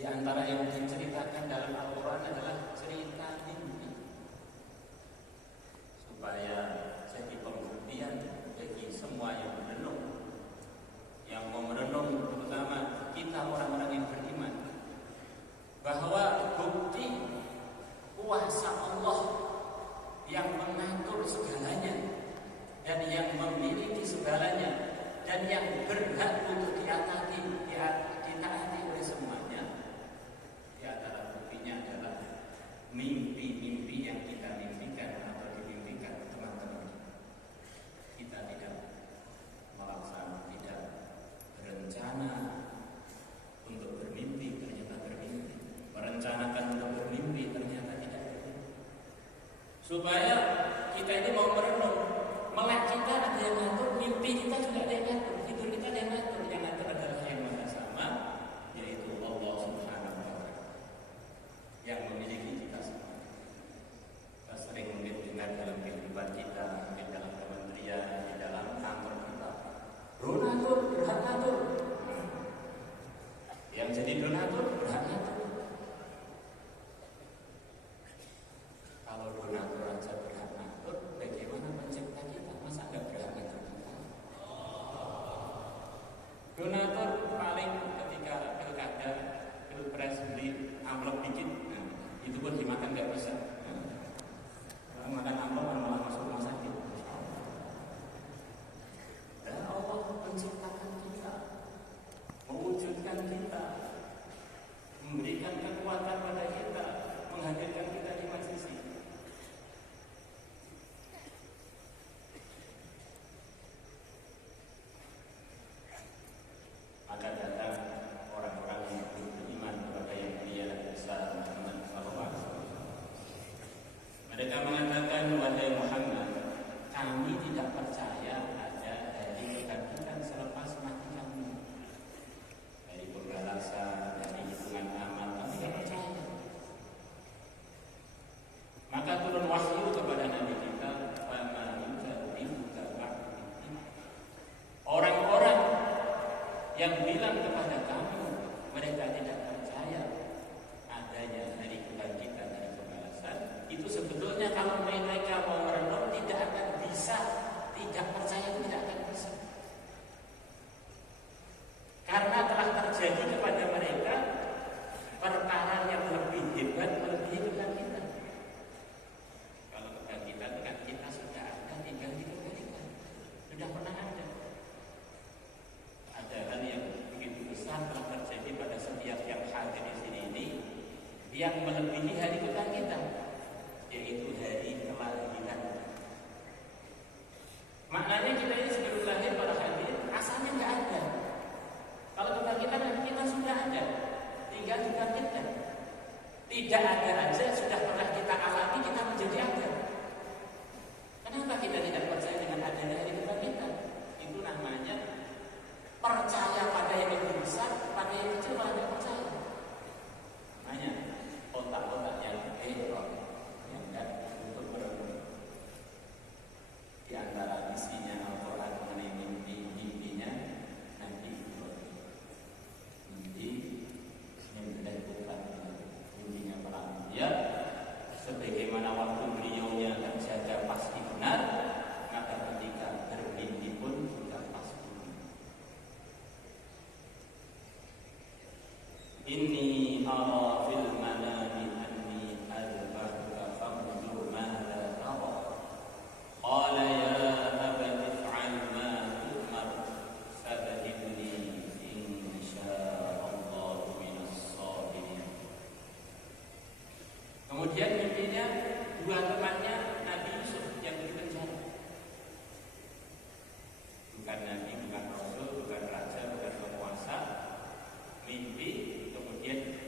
Di antara yang diceritakan dalam Al-Quran adalah cerita mimpi, supaya jadi pembuktian bagi semua yang merenung, yang mau merenung, terutama kita orang-orang yang beriman, bahwa bukti kuasa Allah yang mengatur segalanya dan yang memiliki segalanya dan yang berhak untuk ditaati oleh semuanya. Di antara buktinya adalah mimpi-mimpi yang kita mimpikan atau dimimpikan teman-teman. Kita tidak melaksanakan, tidak berencana untuk bermimpi, ternyata bermimpi. Merencanakan untuk bermimpi, ternyata tidak bermimpi. Supaya kita ini mau merenung, melek kita ada yang ngatur, mimpi kita juga ada yang ngatur, tidur kita ada yang ngatur. Yang ngatur adalah yang Maha Sama, yaitu Allah Subhanahu wa Ta'ala, yang memiliki kita semua. Kita sering mungkin dengar dalam kehidupan kita, mungkin dalam kementerian, di dalam kantor kita, donatur berhak ngatur. Yang jadi donatur berhak ngatur. Kalau donatur aja berhak ngatur, bagaimana pencipta kita? Masa nggak berhak ngatur kita? Donatur paling ketika pilkada, pilpres beli amplop dikit, nah, itu pun dimakan nggak bisa. Makan amplop malah masuk rumah sakit. Dan Allah menciptakan kita, mewujudkan kita, memberikan kekuatan pada kita, menghadirkan kita di majelis ini. Maka datang orang-orang yang beriman kepada yang mulia besar Muhammad SAW. Mereka mengatakan, wahai Muhammad, kami tidak percaya ada hari kebangkitan selepas mati kami. Dari pembalasan, dari hitungan amal, kami tidak percaya. Maka turun wahyu kepada Nabi kita, orang-orang yang bilang kepada kamu mereka tidak percaya adanya hari kebangkitan dan pembalasan, itu sebetulnya kalau mereka mau merenung tidak akan bisa, tidak percaya itu tidak akan bisa, karena telah terjadi kepada mereka perkara yang lebih hebat, melebihi kebangkitan. Kalau kebangkitan kan kita sudah ada, tinggal dikembalikan, sudah pernah ada. Ada hal yang begitu besar telah terjadi pada setiap yang hadir di sini ini yang melebihi hari kebangkitan, yaitu hari kelahiran. Maknanya kita ini sebelum lahir para hadir asalnya nggak ada. Kalau kebangkitan kita sudah ada, tinggal dibangkitkan. Tidak ada aja sudah pernah kita alami, kita menjadi ada. Kenapa kita tidak percaya dengan adanya hari kebangkitan? Itu namanya percaya pada yang lebih besar, pada yang kecil malah tidak percaya. Makanya otak-otak yang yang tidak untuk merenung. Di antara isinya Al-Quran mengenai mimpinya Nabi Ibrahim. Mimpi mimpinya para anbiya, sebagaimana waktu beliaunya terjaga pasti benar, maka ketika bermimpi pun sudah pasti. Inni ara fil manami anni azbahuka fanzur madza tara. Qala ya abati if'al ma tu'mar satajidni insyaallahu minas sabirin. Kemudian mimpinya dua temannya Nabi Yusuf yang di penjara. Bukan Nabi, bukan Rasul, bukan Raja, bukan penguasa. Mimpi kemudian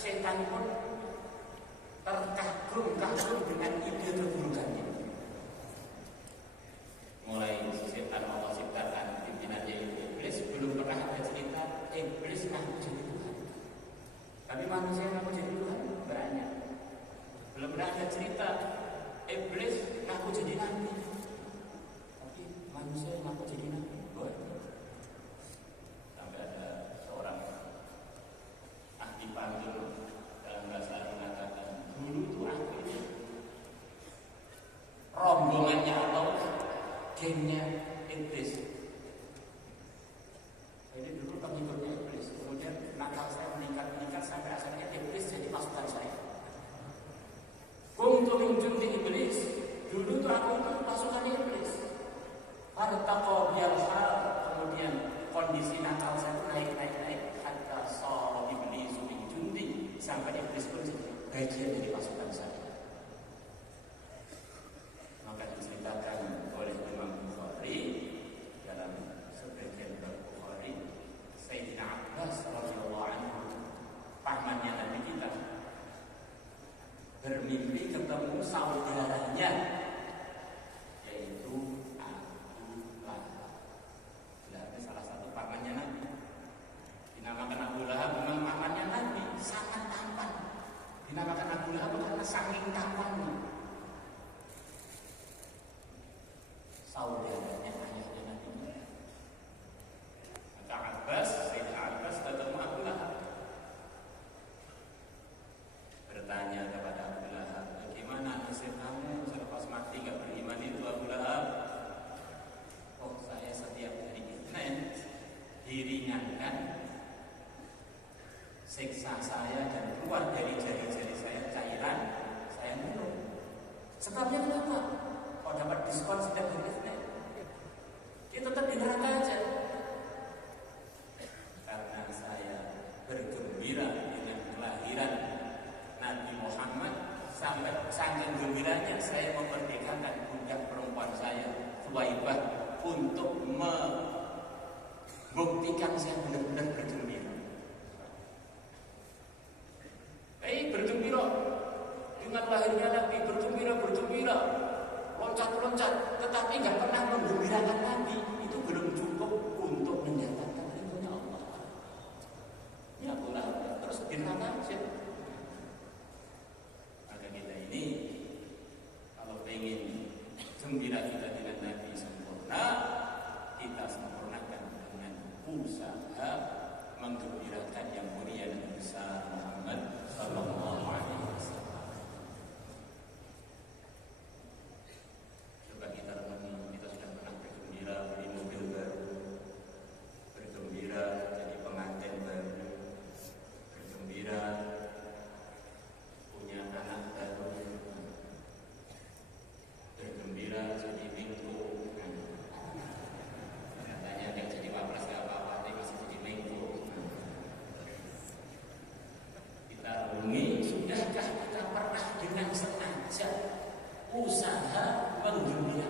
setan pun terkagum-kagum dengan ide terburukannya. Mulai setan Allah ciptakan pimpinannya iblis, belum pernah ada cerita iblis ngaku jadi Tuhan. Tapi manusia ngaku jadi Tuhan banyak. Belum pernah ada cerita iblis ngaku jadi nabi. Tapi manusia ngaku jadi nabi banyak. Sampai ada seorang ahli pantun dalam bahasa Arab mengatakan, dulu itu aku ini rombongannya Allah, gengnya iblis. Jadi dulu pengikutnya iblis, kemudian nakal saya meningkat sampai akhirnya iblis jadi pasukan saya. Kuntu min jundi iblis, dulu tuh aku itu pasukan iblis. Fartaqo bil hal, kemudian kondisi nakal saya itu naik hatta sara iblis min jundi, sampai iblis pun bagian dari pasukan saya. Maka diceritakan oleh Imam Bukhari dalam sebagian bab Bukhari, Sayyidina Abbas radhiyallahu anhu, pamannya Nabi kita, bermimpi ketemu saudaranya yaitu Abu Lahab. Lahab salah satu pamannya Nabi. Dinamakan Abu Lahab memang pamannya Nabi, sangat tampan. Dinamakan Abu Lahab karena saking tampannya. Saudaranya ayahnya Nabi. Maka Abbas, Sayyidina Abbas ketemu Abu Lahab, bertanya kepada Abu Lahab, bagaimana nasib kamu selepas mati gak beriman itu Abu Lahab? Oh, saya setiap hari Isnin diringankan siksa saya dan keluar dari jari-jari saya cairan, saya minum. Sebabnya kenapa? Kok dapat diskon setiap hari Isnin? Dia tetap di neraka aja. Karena saya bergembira dengan kelahiran Nabi Muhammad, sampai saking gembiranya saya memerdekakan budak perempuan saya, Thuwaibah, untuk membuktikan saya benar-benar bergembira. Bergembira dengan lahirnya Nabi, bergembira, loncat-loncat, tetapi nggak pernah menggembirakan Nabi. Itu belum cukup untuk mendatangkan ridhonya Allah. Ya Allah, terus neraka aja. Maka kita ini kalau ingin gembira kita dengan Nabi sempurna, kita sempurnakan dengan usaha menggembirakan yang mulia dan besar Muhammad sallallahu alaihi wasallam. Coba kita renungi, kita sudah pernah bergembira beli mobil baru, bergembira jadi pengantin baru, bergembira punya anak baru, bergembira jadi minggu. Katanya yang jadi wapres gak apa-apa, tapi masih jadi minggu. Kita renungi, sudahkah kita pernah dengan sengaja usaha menggembirakan